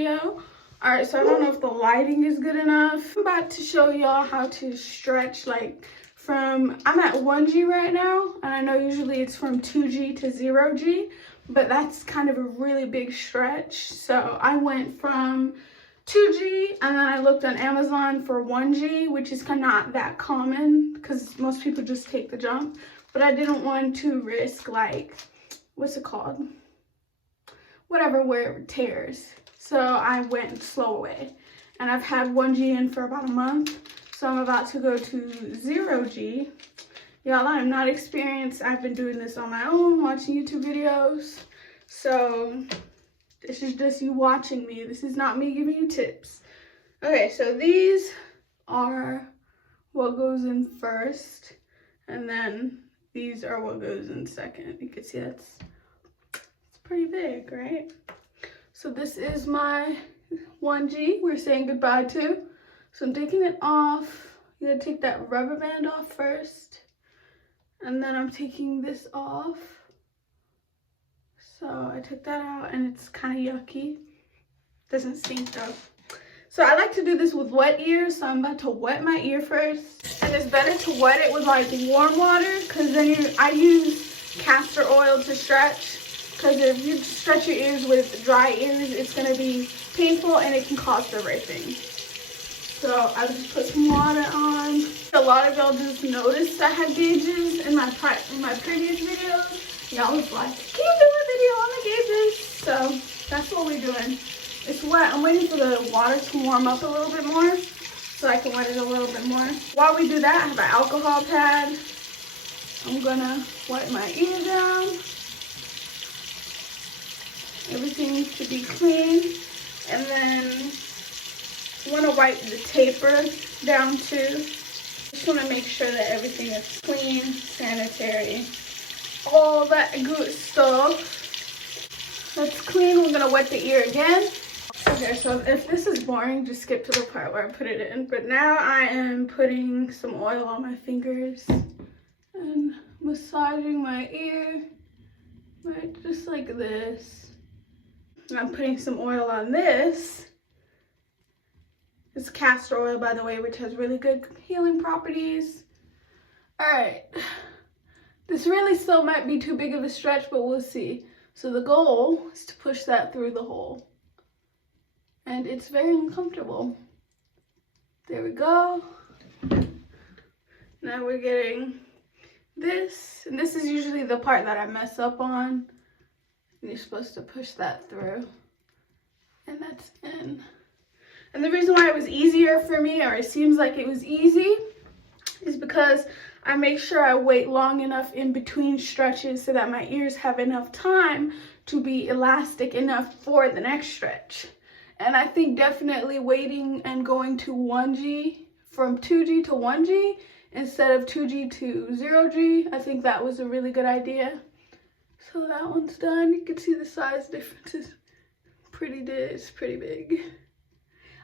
video. Alright, so I don't know if the lighting is good enough. I'm about to show y'all how to stretch like I'm at 1G right now, and I know usually it's from 2G to 0G, but that's kind of a really big stretch. So I went from 2G, and then I looked on Amazon for 1G, which is kind of not that common because most people just take the jump. But I didn't want to risk like, what's it called? Whatever, where it tears. So I went slow away, and I've had 1G in for about a month. So I'm about to go to 0G. Y'all, I'm not experienced. I've been doing this on my own, watching YouTube videos. So this is just you watching me. This is not me giving you tips. Okay, so these are what goes in first, and then these are what goes in second. You can see it's pretty big, right? So this is my 1G we're saying goodbye to. So I'm taking it off. You gotta take that rubber band off first. And then I'm taking this off. So I took that out, and it's kind of yucky. Doesn't stink though. So I like to do this with wet ears, so I'm about to wet my ear first. And it's better to wet it with like warm water, because then I use castor oil to stretch. Because if you stretch your ears with dry ears, it's gonna be painful and it can cause the ripping. So I just put some water on. A lot of y'all just noticed I had gauges in my previous videos. Y'all was like, can you do a video on the gauges? So that's what we're doing. It's wet. I'm waiting for the water to warm up a little bit more so I can wet it a little bit more. While we do that, I have an alcohol pad. I'm gonna wipe my ear down. Everything should be clean. And then I want to wipe the taper down too. Just want to make sure that everything is clean, sanitary, all that good stuff. That's clean. We're going to wet the ear again. Okay, so if this is boring, just skip to the part where I put it in. But now I am putting some oil on my fingers and massaging my ear, right, just like this. And I'm putting some oil on this. It's castor oil, by the way, which has really good healing properties. All right, this really still might be too big of a stretch, but we'll see. So the goal is to push that through the hole. And it's very uncomfortable. There we go. Now we're getting this. And this is usually the part that I mess up on. And you're supposed to push that through. And that's in. And the reason why it was easier for me, or it seems like it was easy, is because I make sure I wait long enough in between stretches so that my ears have enough time to be elastic enough for the next stretch. And I think definitely waiting and going to 1G, from 2G to 1G, instead of 2G to 0G, I think that was a really good idea. So that one's done. You can see the size difference is it's pretty big.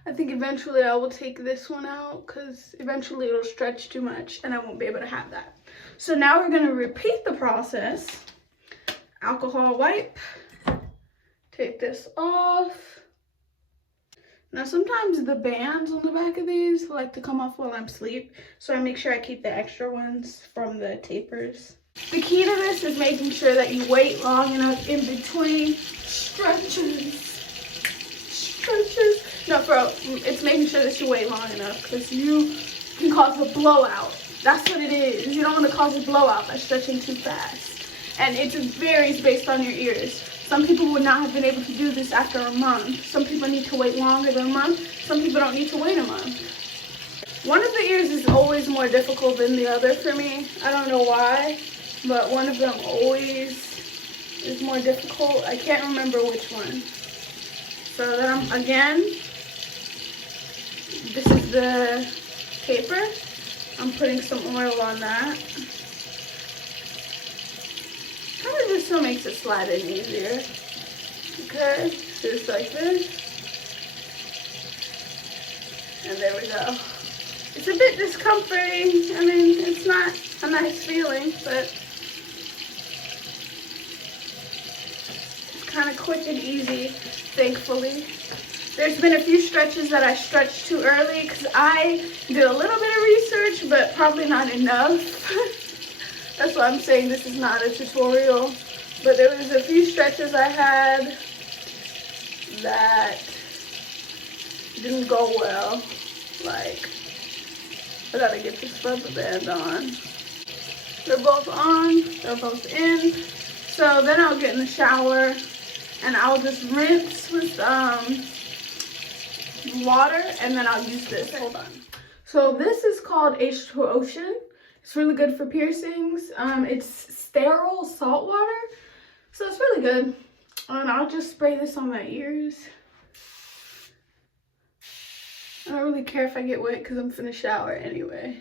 I think eventually I will take this one out because eventually it'll stretch too much and I won't be able to have that. So now we're going to repeat the process. Alcohol wipe. Take this off. Now sometimes the bands on the back of these like to come off while I'm asleep, so I make sure I keep the extra ones from the tapers. The key to this is making sure that you wait long enough in between stretches. No, bro, it's making sure that you wait long enough because you can cause a blowout. That's what it is. You don't want to cause a blowout by stretching too fast. And it just varies based on your ears. Some people would not have been able to do this after a month. Some people need to wait longer than a month. Some people don't need to wait a month. One of the ears is always more difficult than the other for me. I don't know why, but one of them always is more difficult. I can't remember which one. So then again, this is the taper. I'm putting some oil on that. Kind of just so makes it slide in easier. Okay, just like this. And there we go. It's a bit discomforting. I mean, it's not a nice feeling, but it's kind of quick and easy, thankfully. There's been a few stretches that I stretched too early because I did a little bit of research, but probably not enough. That's why I'm saying this is not a tutorial. But there was a few stretches I had that didn't go well. Like, I gotta get this rubber band on. They're both on, they're both in. So then I'll get in the shower and I'll just rinse with water, and then I'll use this. Hold on. So this is called H2 Ocean. It's really good for piercings. It's sterile salt water, so it's really good. And I'll just spray this on my ears. I don't really care if I get wet because I'm finna shower anyway.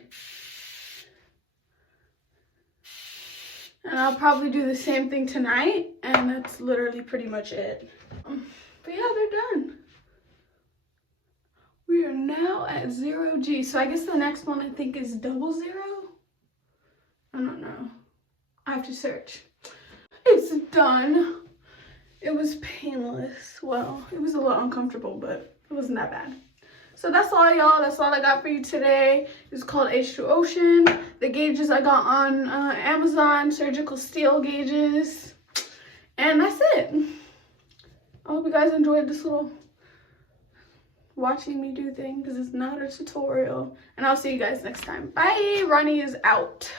And I'll probably do the same thing tonight, and that's literally pretty much it. But yeah, they're done. We are now at 0G. So I guess the next one I think is 00. I don't know. I have to search. It's done. It was painless. Well, it was a little uncomfortable, but it wasn't that bad. So that's all, y'all. That's all I got for you today. It's called H2 Ocean. The gauges I got on Amazon, surgical steel gauges. And that's it. I hope you guys enjoyed this little watching me do thing, because it's not a tutorial. And I'll see you guys next time. Bye. Ronnie is out.